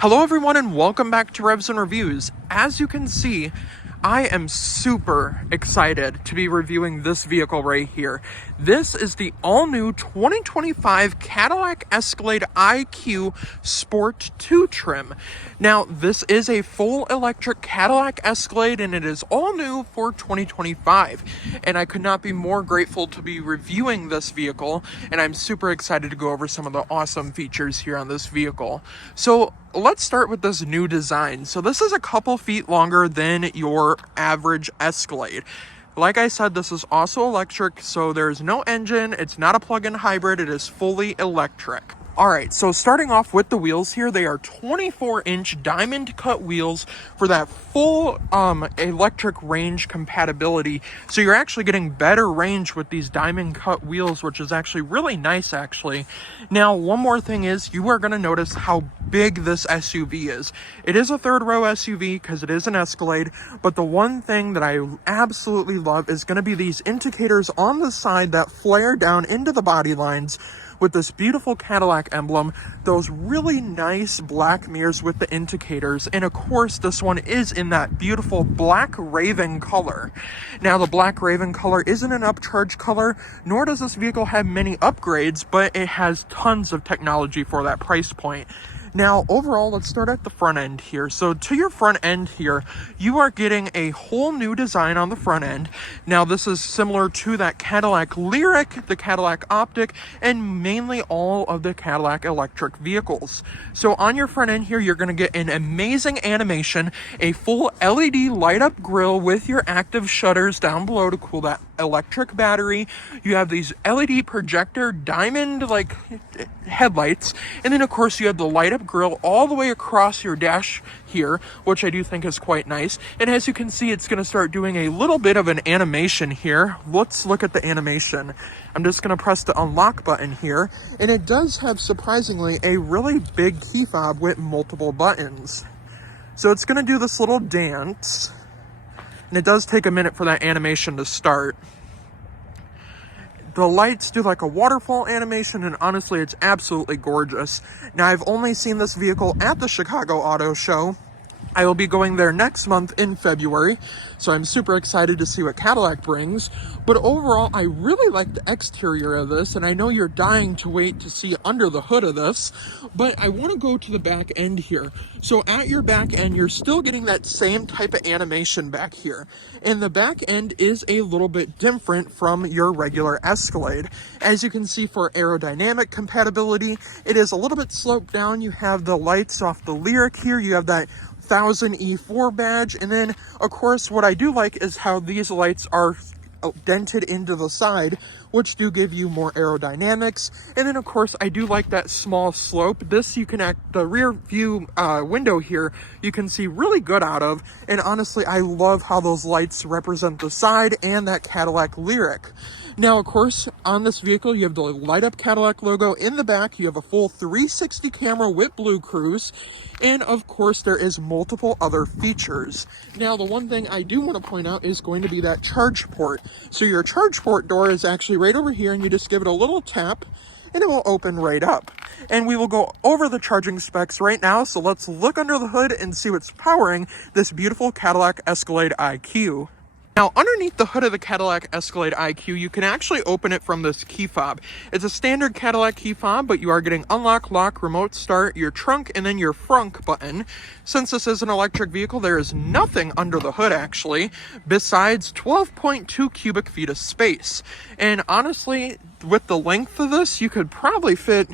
Hello everyone and welcome back to Revs and Reviews. As you can see, I am super excited to be reviewing this vehicle right here. This is the all-new 2025 Cadillac Escalade IQ Sport 2 trim. Now, this is a full electric Cadillac Escalade and it is all new for 2025. And I could not be more grateful to be reviewing this vehicle, and I'm super excited to go over some of the awesome features here on this vehicle. So let's start with this new design. So this is a couple feet longer than your average Escalade. Like I said, this is also electric, so there's no engine. It's not a plug-in hybrid. It is fully electric. All right, so starting off with the wheels here, they are 24-inch diamond cut wheels for that full electric range compatibility. So you're actually getting better range with these diamond cut wheels, which is actually really nice, actually. Now, one more thing is you are going to notice how big this SUV is. It is a third row SUV because it is an Escalade, but the one thing that I absolutely love is going to be these indicators on the side that flare down into the body lines with this beautiful Cadillac emblem, those really nice black mirrors with the indicators, and of course this one is in that beautiful black raven color. Now the black raven color isn't an upcharge color, nor does this vehicle have many upgrades, but it has tons of technology for that price point. Now, overall, let's start at the front end here. So to your front end here, you are getting a whole new design on the front end. Now, this is similar to that Cadillac Lyriq, the Cadillac Optic, and mainly all of the Cadillac electric vehicles. So on your front end here, you're going to get an amazing animation, a full LED light-up grille with your active shutters down below to cool that electric battery. You have these LED projector diamond like headlights, and then of course you have the light up grille all the way across your dash here, which I do think is quite nice. And as you can see, it's going to start doing a little bit of an animation here. Let's look at the animation. I'm just going to press the unlock button here, and it does have surprisingly a really big key fob with multiple buttons. So it's going to do this little dance, and it does take a minute for that animation to start. The lights do like a waterfall animation, and honestly, it's absolutely gorgeous. Now, I've only seen this vehicle at the Chicago Auto Show. I will be going there next month in February, so I'm super excited to see what Cadillac brings. But overall, I really like the exterior of this, and I know you're dying to wait to see under the hood of this, but I want to go to the back end here. So at your back end, you're still getting that same type of animation back here. And the back end is a little bit different from your regular Escalade. As you can see, for aerodynamic compatibility, it is a little bit sloped down. You have the lights off the Lyriq here. You have that 1000 E4 badge, and then of course what I do like is how these lights are dented into the side, which do give you more aerodynamics. And then of course I do like that small slope. This you can the rear view window here you can see really good out of, and honestly I love how those lights represent the side and that Cadillac Lyriq. Now, of course, on this vehicle, you have the light-up Cadillac logo. In the back, you have a full 360 camera with Blue Cruise. And, of course, there is multiple other features. Now, the one thing I do want to point out is going to be that charge port. So your charge port door is actually right over here, and you just give it a little tap, and it will open right up. And we will go over the charging specs right now, so let's look under the hood and see what's powering this beautiful Cadillac Escalade IQ. Now, underneath the hood of the Cadillac Escalade IQ, you can actually open it from this key fob. It's a standard Cadillac key fob, but you are getting unlock, lock, remote start, your trunk, and then your frunk button. Since this is an electric vehicle, there is nothing under the hood, actually, besides 12.2 cubic feet of space. And honestly, with the length of this, you could probably fit...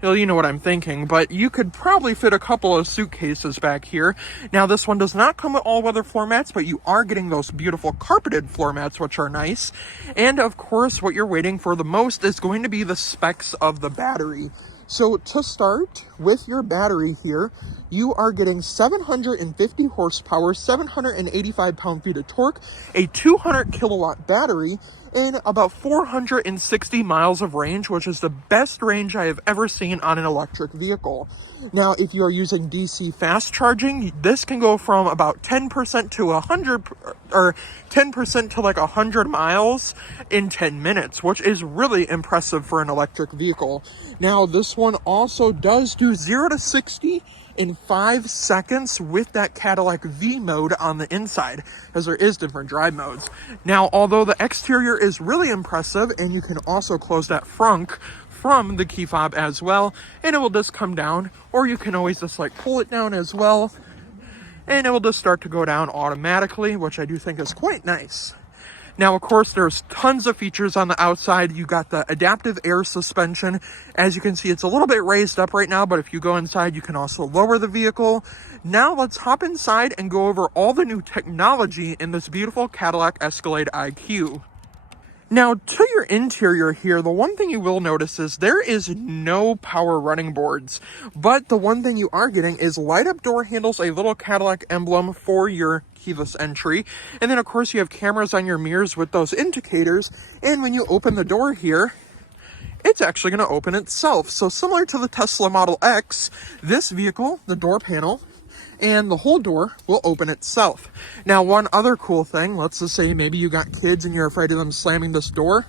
Well, you know what I'm thinking, but you could probably fit a couple of suitcases back here. Now, this one does not come with all-weather floor mats, but you are getting those beautiful carpeted floor mats, which are nice. And, of course, what you're waiting for the most is going to be the specs of the battery. So, to start with your battery here, you are getting 750 horsepower, 785 pound-feet of torque, a 200-kilowatt battery, and about 460 miles of range, which is the best range I have ever seen on an electric vehicle. Now, if you are using DC fast charging, this can go from about 10% to 100, or 10% to like 100 miles in 10 minutes, which is really impressive for an electric vehicle. Now, this one also does do 0 to 60 in 5 seconds with that Cadillac V mode on the inside, as there is different drive modes. Now, although the exterior is really impressive, and you can also close that frunk from the key fob as well, and it will just come down, or you can always just like pull it down as well, and it will just start to go down automatically, which I do think is quite nice. Now, of course, there's tons of features on the outside. You got the adaptive air suspension. As you can see, it's a little bit raised up right now, but if you go inside, you can also lower the vehicle. Now, let's hop inside and go over all the new technology in this beautiful Cadillac Escalade IQ. Now, to your interior here, the one thing you will notice is there is no power running boards, but the one thing you are getting is light-up door handles, a little Cadillac emblem for your keyless entry, and then, of course, you have cameras on your mirrors with those indicators, and when you open the door here, it's actually going to open itself. So similar to the Tesla Model X, this vehicle, the door panel, and the whole door will open itself. Now, one other cool thing, let's just say maybe you got kids and you're afraid of them slamming this door.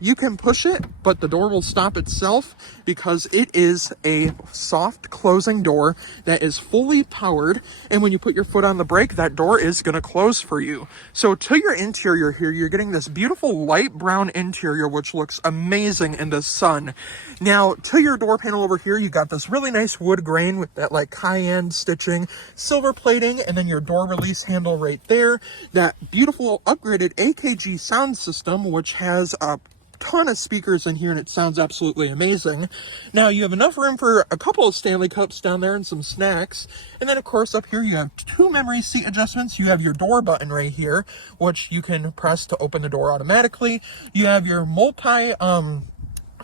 You can push it, but the door will stop itself because it is a soft closing door that is fully powered. And when you put your foot on the brake, that door is going to close for you. So to your interior here, you're getting this beautiful light brown interior, which looks amazing in the sun. Now, to your door panel over here, you got this really nice wood grain with that like cayenne stitching, silver plating, and then your door release handle right there. That beautiful upgraded AKG sound system, which has a ton of speakers in here, and it sounds absolutely amazing. Now, you have enough room for a couple of Stanley Cups down there and some snacks. And then, of course, up here you have 2 memory seat adjustments. You have your door button right here, which you can press to open the door automatically. You have your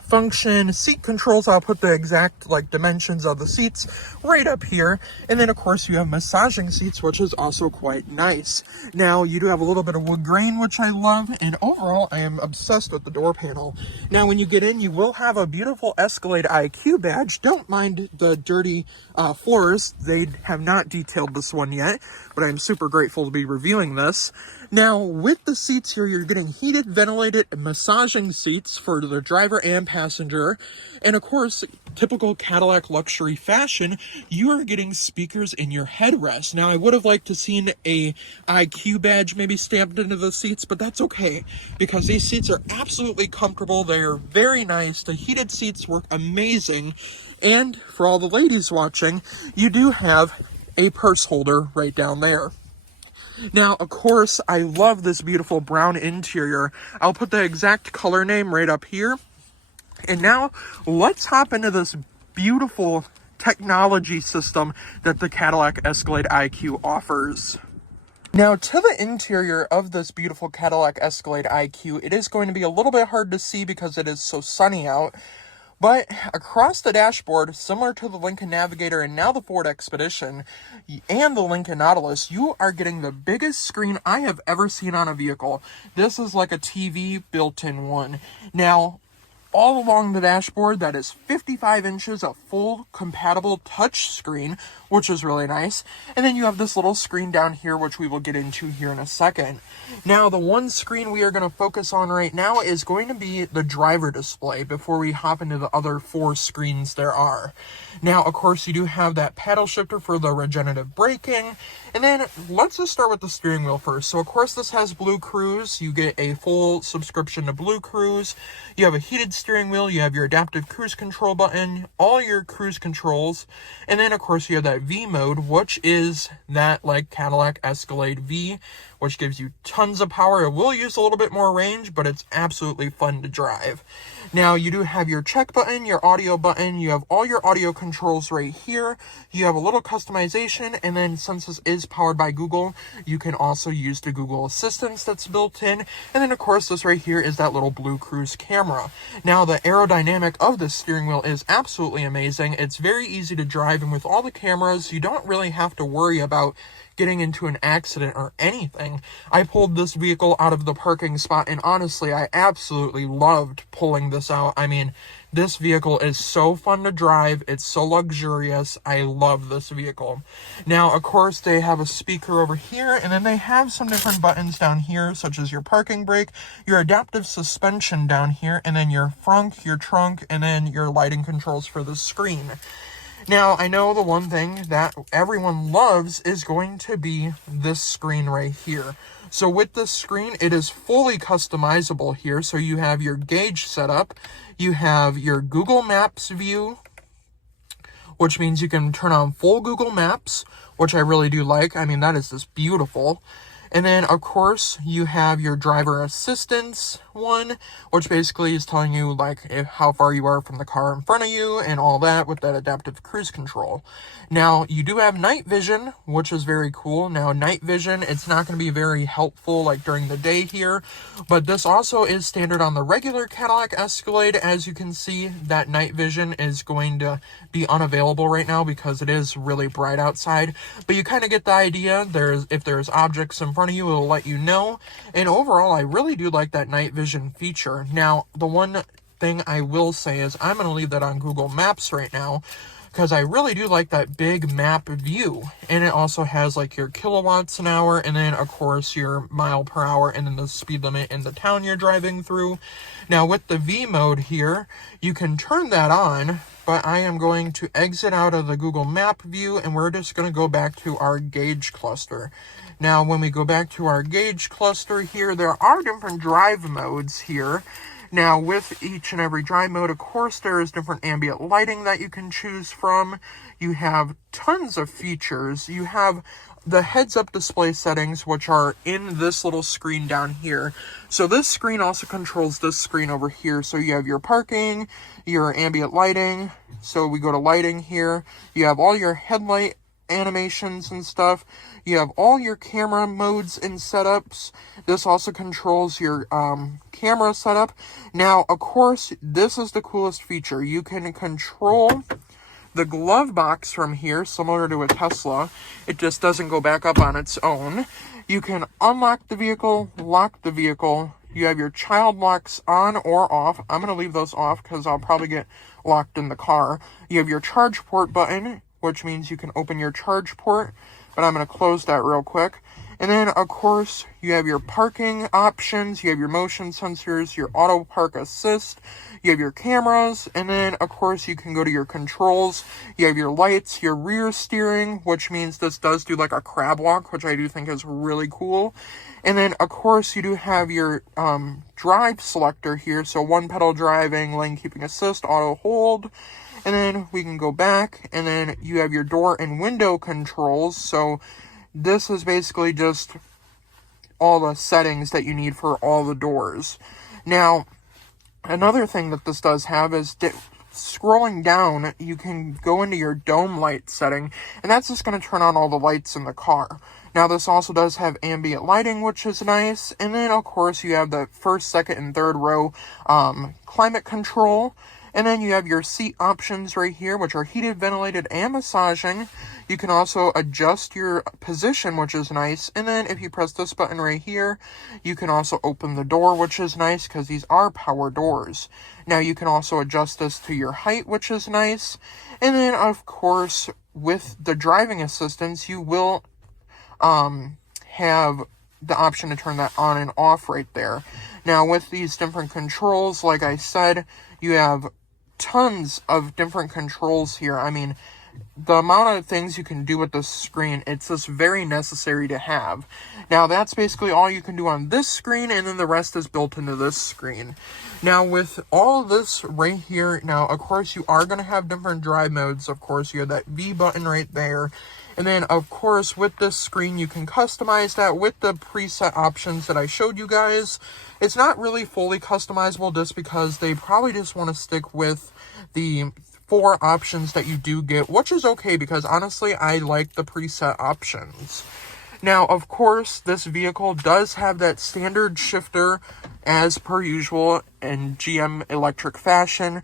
function seat controls. I'll put the exact dimensions of the seats right up here. And then, of course, you have massaging seats, which is also quite nice. Now, you do have a little bit of wood grain, which I love, and overall I am obsessed with the door panel. Now, when you get in, you will have a beautiful Escalade IQ badge. Don't mind the dirty floors. They have not detailed this one yet, but I'm super grateful to be reviewing this. Now, with the seats here, you're getting heated, ventilated, massaging seats for the driver and passenger. And of course, typical Cadillac luxury fashion, you are getting speakers in your headrest. Now, I would have liked to seen a IQ badge maybe stamped into the seats, but that's okay, because these seats are absolutely comfortable. They're very nice. The heated seats work amazing. And for all the ladies watching, you do have a purse holder right down there. Now, of course, I love this beautiful brown interior. I'll put the exact color name right up here. And now, let's hop into this beautiful technology system that the Cadillac Escalade IQ offers. Now, to the interior of this beautiful Cadillac Escalade IQ, it is going to be a little bit hard to see because it is so sunny out. But across the dashboard, similar to the Lincoln Navigator and now the Ford Expedition and the Lincoln Nautilus, you are getting the biggest screen I have ever seen on a vehicle. This is like a TV built-in one. Now, all along the dashboard, that is 55 inches of full compatible touch screen, which is really nice. And then you have this little screen down here, which we will get into here in a second. Now, the one screen we are going to focus on right now is going to be the driver display before we hop into the other 4 screens there are. Now, of course, you do have that paddle shifter for the regenerative braking. And then let's just start with the steering wheel first. So, of course, this has Blue Cruise. You get a full subscription to Blue Cruise. You have a heated steering wheel. You have your adaptive cruise control button, all your cruise controls. And then, of course, you have that V mode, which is that like Cadillac Escalade V, which gives you tons of power. It will use a little bit more range, but it's absolutely fun to drive. Now, you do have your check button, your audio button. You have all your audio controls right here. You have a little customization, and then since this is powered by Google, you can also use the Google Assistant that's built in. And then, of course, this right here is that little Blue Cruise camera. Now, the aerodynamic of this steering wheel is absolutely amazing. It's very easy to drive, and with all the cameras, you don't really have to worry about getting into an accident or anything. I pulled this vehicle out of the parking spot, and honestly, I absolutely loved pulling this out. I mean, this vehicle is so fun to drive. It's so luxurious. I love this vehicle. Now, of course, they have a speaker over here, and then they have some different buttons down here, such as your parking brake, your adaptive suspension down here, and then your frunk, your trunk, and then your lighting controls for the screen. Now, I know the one thing that everyone loves is going to be this screen right here. So with this screen, it is fully customizable here. So you have your gauge setup, you have your Google Maps view, which means you can turn on full Google Maps, which I really do like. I mean, that is just beautiful. And then, of course, you have your driver assistance one, which basically is telling you, like, how far you are from the car in front of you and all that with that adaptive cruise control. Now, you do have night vision, which is very cool. Now, night vision, it's not going to be very helpful, like, during the day here, but this also is standard on the regular Cadillac Escalade. As you can see, that night vision is going to be unavailable right now because it is really bright outside, but you kind of get the idea. If there's objects in front of you, it'll let you know. And overall, I really do like that night vision feature. Now, the one thing I will say is I'm going to leave that on Google Maps right now because I really do like that big map view. And it also has like your kilowatts an hour, and then of course your mile per hour, and then the speed limit in the town you're driving through. Now with the V mode here, you can turn that on, but I am going to exit out of the Google Map view, and we're just going to go back to our gauge cluster. Now, when we go back to our gauge cluster here, there are different drive modes here. Now, with each and every drive mode, of course, there is different ambient lighting that you can choose from. You have tons of features. You have the heads-up display settings, which are in this little screen down here. So this screen also controls this screen over here. So you have your parking, your ambient lighting. So we go to lighting here. You have all your headlight animations and stuff. You have all your camera modes and setups. This also controls your camera setup. Now, of course, this is the coolest feature. You can control the glove box from here, similar to a Tesla. It just doesn't go back up on its own. You can unlock the vehicle, lock the vehicle. You have your child locks on or off. I'm going to leave those off because I'll probably get locked in the car. You have your charge port button, which means you can open your charge port, but I'm going to close that real quick. And then, of course, you have your parking options, you have your motion sensors, your auto park assist, you have your cameras, and then, of course, you can go to your controls. You have your lights, your rear steering, which means this does do like a crab walk, which I do think is really cool. And then, of course, you do have your drive selector here, so one pedal driving, lane keeping assist, auto hold. And then we can go back, and then you have your door and window controls. So this is basically just all the settings that you need for all the doors. Now, another thing that this does have is scrolling down, you can go into your dome light setting, and that's just going to turn on all the lights in the car. Now, this also does have ambient lighting, which is nice. And then, of course, you have the first, second, and third row climate control. And then you have your seat options right here, which are heated, ventilated, and massaging. You can also adjust your position, which is nice. And then if you press this button right here, you can also open the door, which is nice because these are power doors. Now you can also adjust this to your height, which is nice. And then, of course, with the driving assistance, you will have the option to turn that on and off right there. Now, with these different controls, like I said, you have tons of different controls here. I mean, the amount of things you can do with this screen, it's just very necessary to have. Now, that's basically all you can do on this screen, and then the rest is built into this screen. Now, with all this right here, now, of course, you are going to have different drive modes. Of course, you have that V button right there. And then, of course, with this screen, you can customize that with the preset options that I showed you guys. It's not really fully customizable just because they probably just want to stick with the 4 options that you do get, which is okay because, honestly, I like the preset options. Now, of course, this vehicle does have that standard shifter as per usual in GM electric fashion.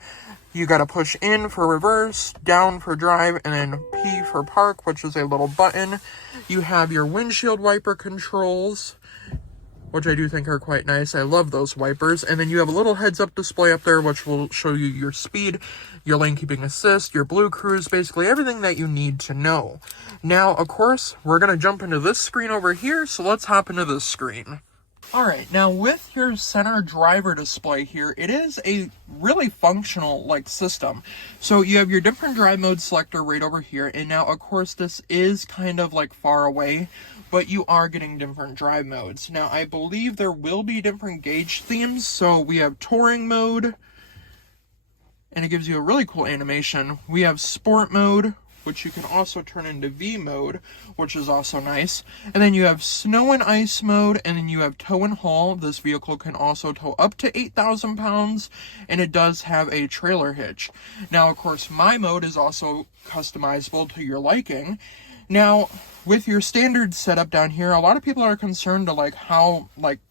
You got to push in for reverse, down for drive, and then P for park, which is a little button. You have your windshield wiper controls, which I do think are quite nice. I love those wipers. And then you have a little heads-up display up there, which will show you your speed, your lane keeping assist, your blue cruise, basically everything that you need to know. Now, of course, we're going to jump into this screen over here, so let's hop into this screen. Alright, now with your center driver display here, it is a really functional like system. So you have your different drive mode selector right over here, and now of course this is kind of like far away, but you are getting different drive modes. Now I believe there will be different gauge themes, so we have touring mode, and it gives you a really cool animation. We have sport mode, which you can also turn into V mode, which is also nice. And then you have snow and ice mode, and then you have tow and haul. This vehicle can also tow up to 8,000 pounds, and it does have a trailer hitch. Now, of course, my mode is also customizable to your liking. Now, with your standard setup down here, a lot of people are concerned to like how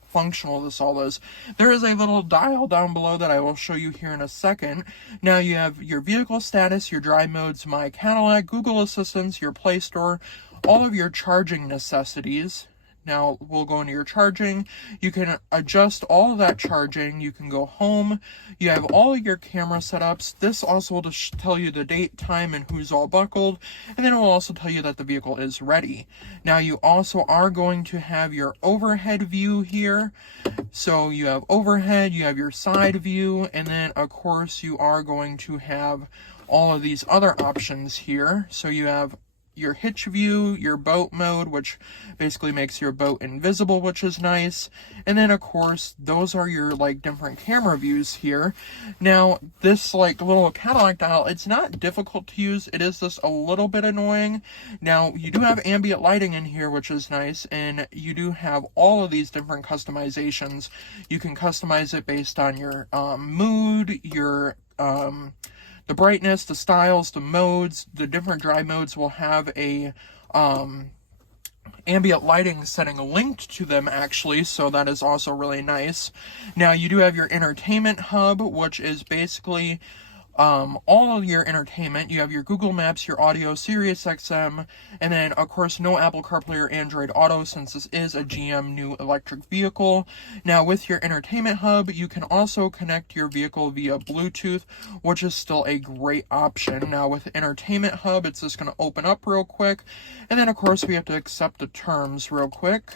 functional this all is. There is a little dial down below that I will show you here in a second. Now you have your vehicle status, your drive modes, My Cadillac, Google Assistance, your Play Store, all of your charging necessities. Now we'll go into your charging. You can adjust all of that charging. You can go home. You have all of your camera setups. This also will just tell you the date, time, and who's all buckled. And then it will also tell you that the vehicle is ready. Now you also are going to have your overhead view here. So you have overhead, you have your side view, and then of course you are going to have all of these other options here. So you have your hitch view, your boat mode, which basically makes your boat invisible, which is nice. And then of course, those are your like different camera views here. Now, this like little Cadillac dial, it's not difficult to use. It is just a little bit annoying. Now, you do have ambient lighting in here, which is nice. And you do have all of these different customizations. You can customize it based on your mood, your the brightness, the styles, the modes. The different drive modes will have a ambient lighting setting linked to them actually, so that is also really nice. Now you do have your entertainment hub, which is basically all of your entertainment. You have your Google Maps, your audio, Sirius XM, and then of course no Apple CarPlay or Android Auto since this is a GM new electric vehicle. Now with your entertainment hub, you can also connect your vehicle via Bluetooth, which is still a great option. Now with entertainment hub, it's just going to open up real quick, and then of course we have to accept the terms real quick.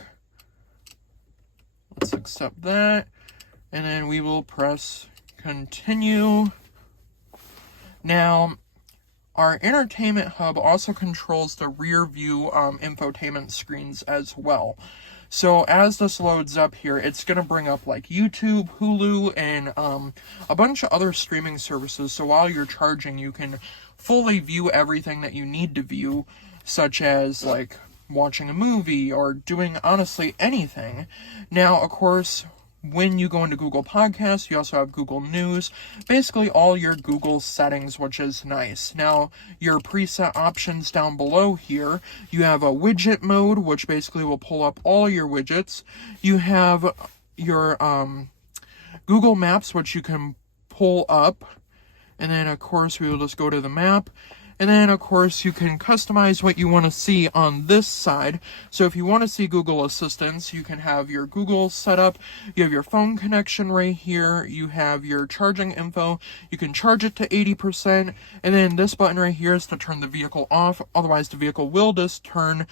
Let's accept that, and then we will press continue. Now, our entertainment hub also controls the rear view infotainment screens as well. So as this loads up here, it's going to bring up like YouTube, Hulu, and a bunch of other streaming services. So while you're charging, you can fully view everything that you need to view, such as like watching a movie or doing honestly anything. Now, of course, when you go into Google Podcasts, you also have Google News, basically all your Google settings, which is nice. Now, your preset options down below here, you have a widget mode, which basically will pull up all your widgets. You have your Google Maps, which you can pull up, and then of course we will just go to the map. And then, of course, you can customize what you want to see on this side. So if you want to see Google Assistance, you can have your Google set up. You have your phone connection right here. You have your charging info. You can charge it to 80%. And then this button right here is to turn the vehicle off. Otherwise, the vehicle will just turn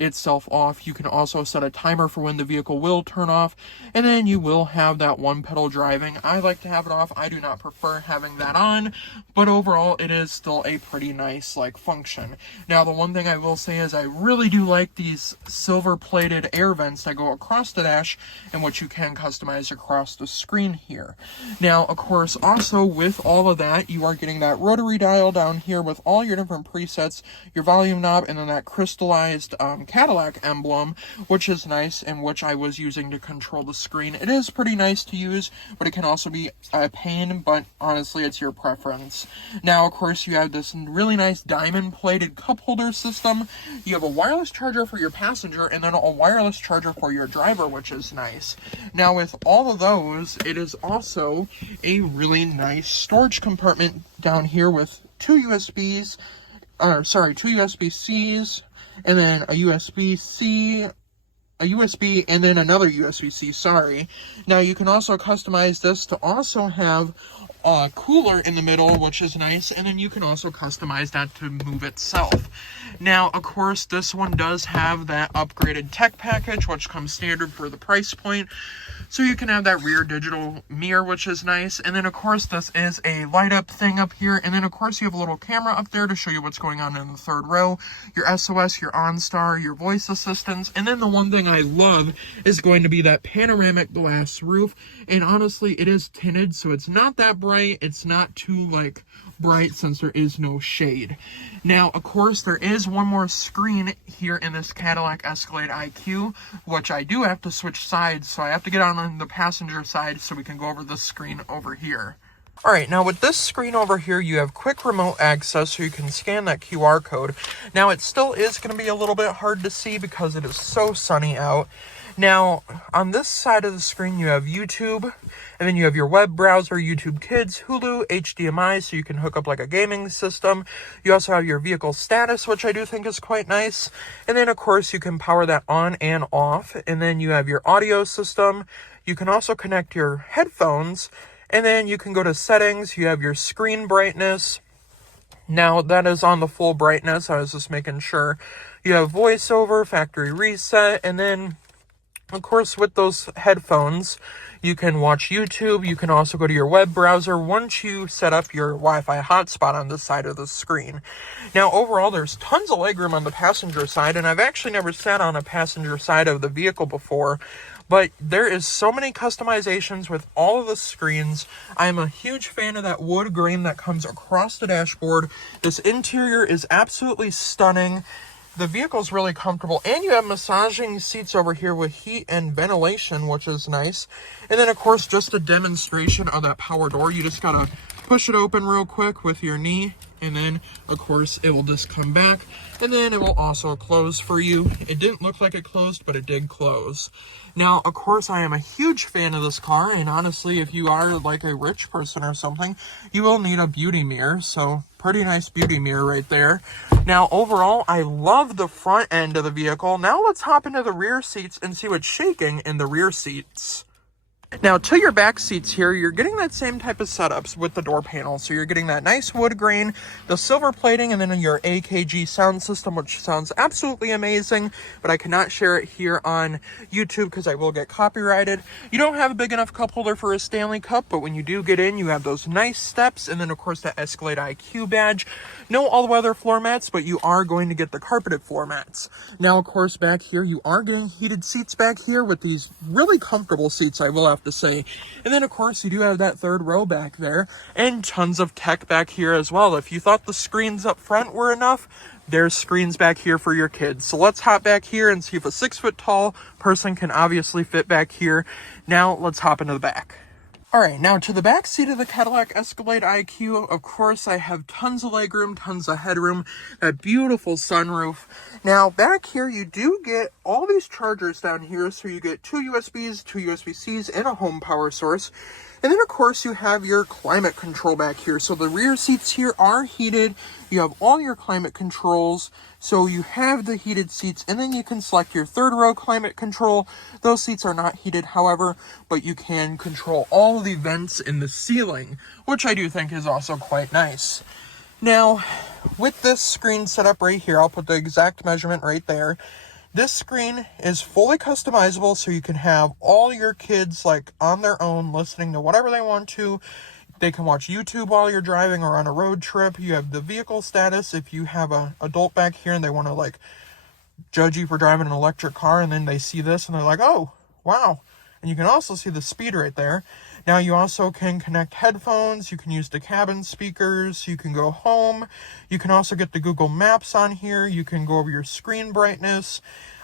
itself off. You can also set a timer for when the vehicle will turn off, and then you will have that one pedal driving. I like to have it off. I do not prefer having that on, but overall it is still a pretty nice like function. Now the one thing I will say is I really do like these silver plated air vents that go across the dash and what you can customize across the screen here. Now of course also with all of that, you are getting that rotary dial down here with all your different presets, your volume knob, and then that crystallized Cadillac emblem, which is nice and which I was using to control the screen. It is pretty nice to use, but it can also be a pain, but honestly it's your preference. Now of course you have this really nice diamond plated cup holder system. You have a wireless charger for your passenger and then a wireless charger for your driver, which is nice. Now with all of those, it is also a really nice storage compartment down here with two USB-Cs, and then a USB-C, a USB, and then another USB-C, sorry. Now, you can also customize this to also have cooler in the middle, which is nice, and then you can also customize that to move itself. Now, of course, this one does have that upgraded tech package, which comes standard for the price point. So you can have that rear digital mirror, which is nice. And then, of course, this is a light up thing up here. And then, of course, you have a little camera up there to show you what's going on in the third row. Your SOS, your OnStar, your voice assistants. And then the one thing I love is going to be that panoramic glass roof. And honestly, it is tinted, so it's not that bright. It's not too, like, bright since there is no shade. Now, of course, there is one more screen here in this Cadillac Escalade IQ, which I do have to switch sides, so I have to get on the passenger side so we can go over this screen over here. Alright, now with this screen over here, you have quick remote access so you can scan that QR code. Now, it still is going to be a little bit hard to see because it is so sunny out. Now, on this side of the screen, you have YouTube, and then you have your web browser, YouTube Kids, Hulu, HDMI, so you can hook up like a gaming system. You also have your vehicle status, which I do think is quite nice. And then, of course, you can power that on and off. And then you have your audio system. You can also connect your headphones. And then you can go to settings. You have your screen brightness. Now, that is on the full brightness. I was just making sure. You have voiceover, factory reset, and then, of course, with those headphones, you can watch YouTube. You can also go to your web browser once you set up your Wi-Fi hotspot on this side of the screen. Now, overall, there's tons of legroom on the passenger side, and I've actually never sat on a passenger side of the vehicle before, but there is so many customizations with all of the screens. I'm a huge fan of that wood grain that comes across the dashboard. This interior is absolutely stunning. The vehicle's really comfortable, and you have massaging seats over here with heat and ventilation, which is nice. And then, of course, just a demonstration of that power door. You just gotta push it open real quick with your knee, and then, of course, it will just come back, and then it will also close for you. It didn't look like it closed, but it did close. Now, of course, I am a huge fan of this car, and honestly, if you are like a rich person or something, you will need a beauty mirror, so pretty nice beauty mirror right there. Now, overall, I love the front end of the vehicle. Now let's hop into the rear seats and see what's shaking in the rear seats. Now, to your back seats here, you're getting that same type of setups with the door panel. So you're getting that nice wood grain, the silver plating, and then your AKG sound system, which sounds absolutely amazing, but I cannot share it here on YouTube because I will get copyrighted. You don't have a big enough cup holder for a Stanley Cup, but when you do get in, you have those nice steps, and then, of course, that Escalade IQ badge. No all-weather floor mats, but you are going to get the carpeted floor mats. Now, of course, back here, you are getting heated seats back here with these really comfortable seats, I will have to say. And then, of course, you do have that third row back there, and tons of tech back here as well. If you thought the screens up front were enough, there's screens back here for your kids. So let's hop back here and see if a 6-foot-tall person can obviously fit back here. Now, let's hop into the back. Alright, now to the back seat of the Cadillac Escalade IQ, of course, I have tons of legroom, tons of headroom, that beautiful sunroof. Now, back here, you do get all these chargers down here, so you get 2 USBs, 2 USB-Cs, and a home power source. And then, of course, you have your climate control back here. So the rear seats here are heated. You have all your climate controls. So you have the heated seats, and then you can select your third row climate control. Those seats are not heated, however, but you can control all the vents in the ceiling, which I do think is also quite nice. Now, with this screen set up right here, I'll put the exact measurement right there. This screen is fully customizable, so you can have all your kids like on their own listening to whatever they want to. They can watch YouTube while you're driving or on a road trip. You have the vehicle status if you have an adult back here and they want to like judge you for driving an electric car, and then they see this and they're like, oh, wow. And you can also see the speed right there. Now you also can connect headphones, you can use the cabin speakers, you can go home, you can also get the Google Maps on here, you can go over your screen brightness.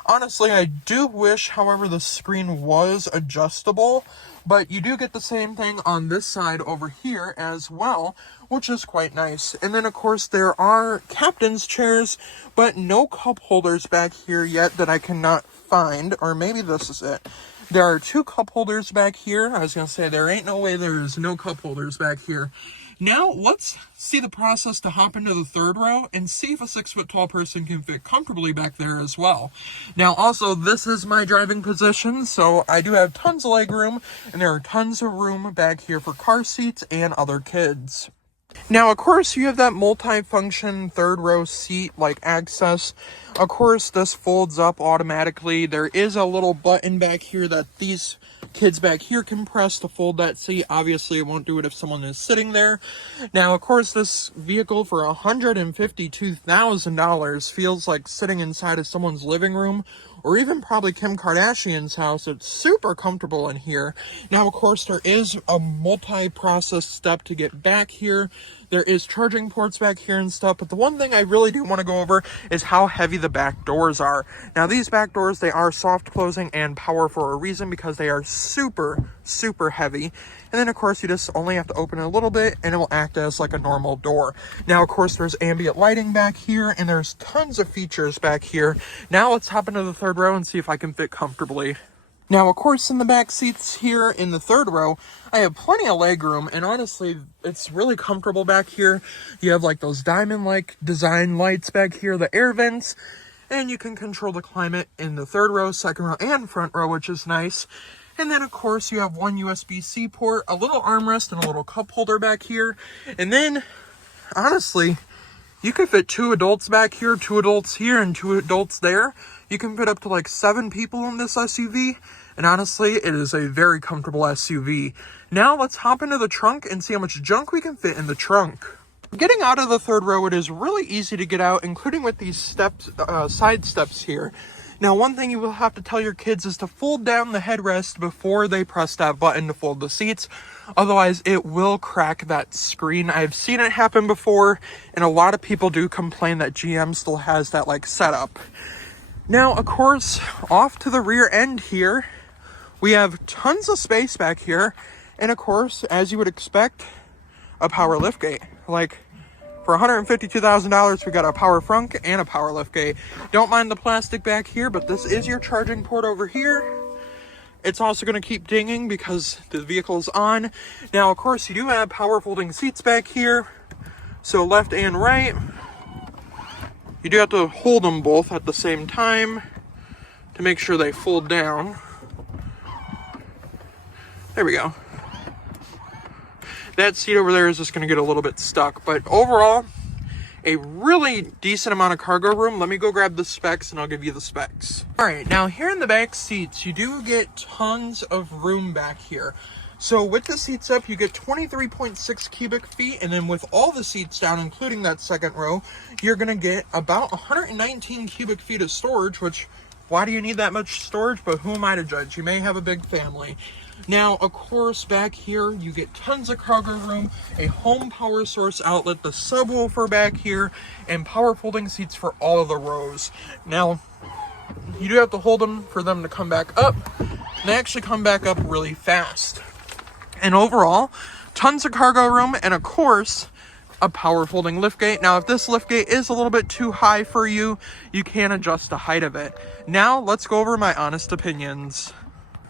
Honestly, I do wish, however, the screen was adjustable, but you do get the same thing on this side over here as well, which is quite nice. And then, of course, there are captain's chairs, but no cup holders back here yet that I cannot find, or maybe this is it. There are 2 cup holders back here. I was going to say, there ain't no way there's no cup holders back here. Now, let's see the process to hop into the third row and see if a 6 foot tall person can fit comfortably back there as well. Now, also, this is my driving position, so I do have tons of leg room, and there are tons of room back here for car seats and other kids. Now, of course, you have that multi-function third row seat, like access. Of course, this folds up automatically. There is a little button back here that these kids back here can press to fold that seat. Obviously, it won't do it if someone is sitting there. Now, of course, this vehicle for $152,000 feels like sitting inside of someone's living room, or even probably Kim Kardashian's house. It's super comfortable in here. Now, of course, there is a multi-process step to get back here. There is charging ports back here and stuff, but the one thing I really do want to go over is how heavy the back doors are. Now, these back doors, they are soft closing and power for a reason, because they are super, super heavy. And then, of course, you just only have to open it a little bit, and it will act as like a normal door. Now, of course, there's ambient lighting back here, and there's tons of features back here. Now, let's hop into the third row and see if I can fit comfortably. Now, of course, in the back seats here in the third row, I have plenty of leg room, and honestly, it's really comfortable back here. You have like those diamond-like design lights back here, the air vents, and you can control the climate in the third row, second row, and front row, which is nice. And then, of course, you have one USB-C port, a little armrest, and a little cup holder back here. And then, honestly, you could fit 2 adults back here, 2 adults here, and 2 adults there. You can fit up to like 7 people in this SUV. And honestly, it is a very comfortable SUV. Now, let's hop into the trunk and see how much junk we can fit in the trunk. Getting out of the third row, it is really easy to get out, including with these steps, side steps here. Now, one thing you will have to tell your kids is to fold down the headrest before they press that button to fold the seats. Otherwise, it will crack that screen. I've seen it happen before, and a lot of people do complain that GM still has that like setup. Now, of course, off to the rear end here, we have tons of space back here. And of course, as you would expect, a power liftgate. Like, for $152,000, we got a power frunk and a power liftgate. Don't mind the plastic back here, but this is your charging port over here. It's also going to keep dinging because the vehicle is on. Now, of course, you do have power folding seats back here. So left and right. You do have to hold them both at the same time to make sure they fold down. There we go. That seat over there is just going to get a little bit stuck. But overall, a really decent amount of cargo room. Let me go grab the specs and I'll give you the specs. All right, now here in the back seats, you do get tons of room back here. So with the seats up, you get 23.6 cubic feet. And then with all the seats down, including that second row, you're going to get about 119 cubic feet of storage, which, why do you need that much storage? But who am I to judge? You may have a big family. Now, of course, back here, you get tons of cargo room, a home power source outlet, the subwoofer back here, and power folding seats for all of the rows. Now, you do have to hold them for them to come back up. They actually come back up really fast. And overall, tons of cargo room, and of course, a power folding liftgate. Now, if this liftgate is a little bit too high for you, you can adjust the height of it. Now, let's go over my honest opinions.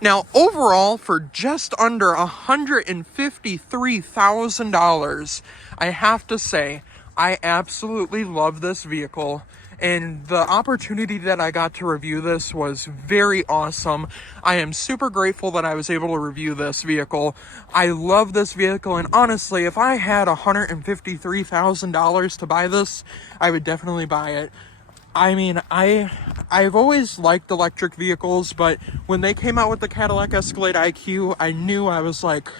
Now, overall, for just under $153,000, I have to say, I absolutely love this vehicle. And the opportunity that I got to review this was very awesome. I am super grateful that I was able to review this vehicle. I love this vehicle, and honestly, if I had $153,000 to buy this, I would definitely buy it. I mean, I've always liked electric vehicles, but when they came out with the Cadillac Escalade IQ, I knew, I was like,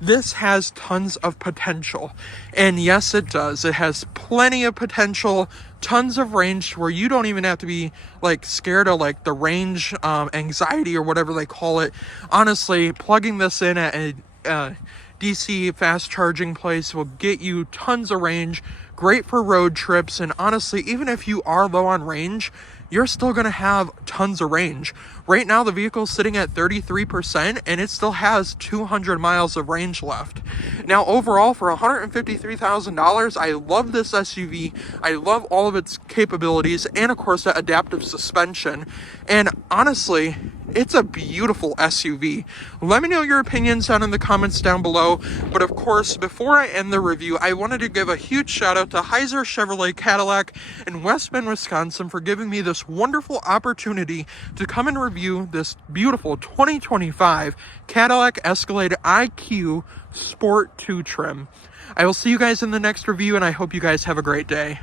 this has tons of potential. And yes, it does. It has plenty of potential, tons of range where you don't even have to be like scared of like the range anxiety or whatever they call it. Honestly, plugging this in at a DC fast charging place will get you tons of range. Great for road trips, and honestly, even if you are low on range, you're still going to have tons of range. Right now, the vehicle's sitting at 33%, and it still has 200 miles of range left. Now, overall, for $153,000, I love this SUV. I love all of its capabilities, and of course, that adaptive suspension. And honestly, It's a beautiful SUV. Let me know your opinions down in the comments down below. But of course, before I end the review, I wanted to give a huge shout out to Heiser Cadillac in West Bend, Wisconsin for giving me this wonderful opportunity to come and review this beautiful 2025 Cadillac Escalade IQ Sport 2 trim. I will see you guys in the next review, and I hope you guys have a great day.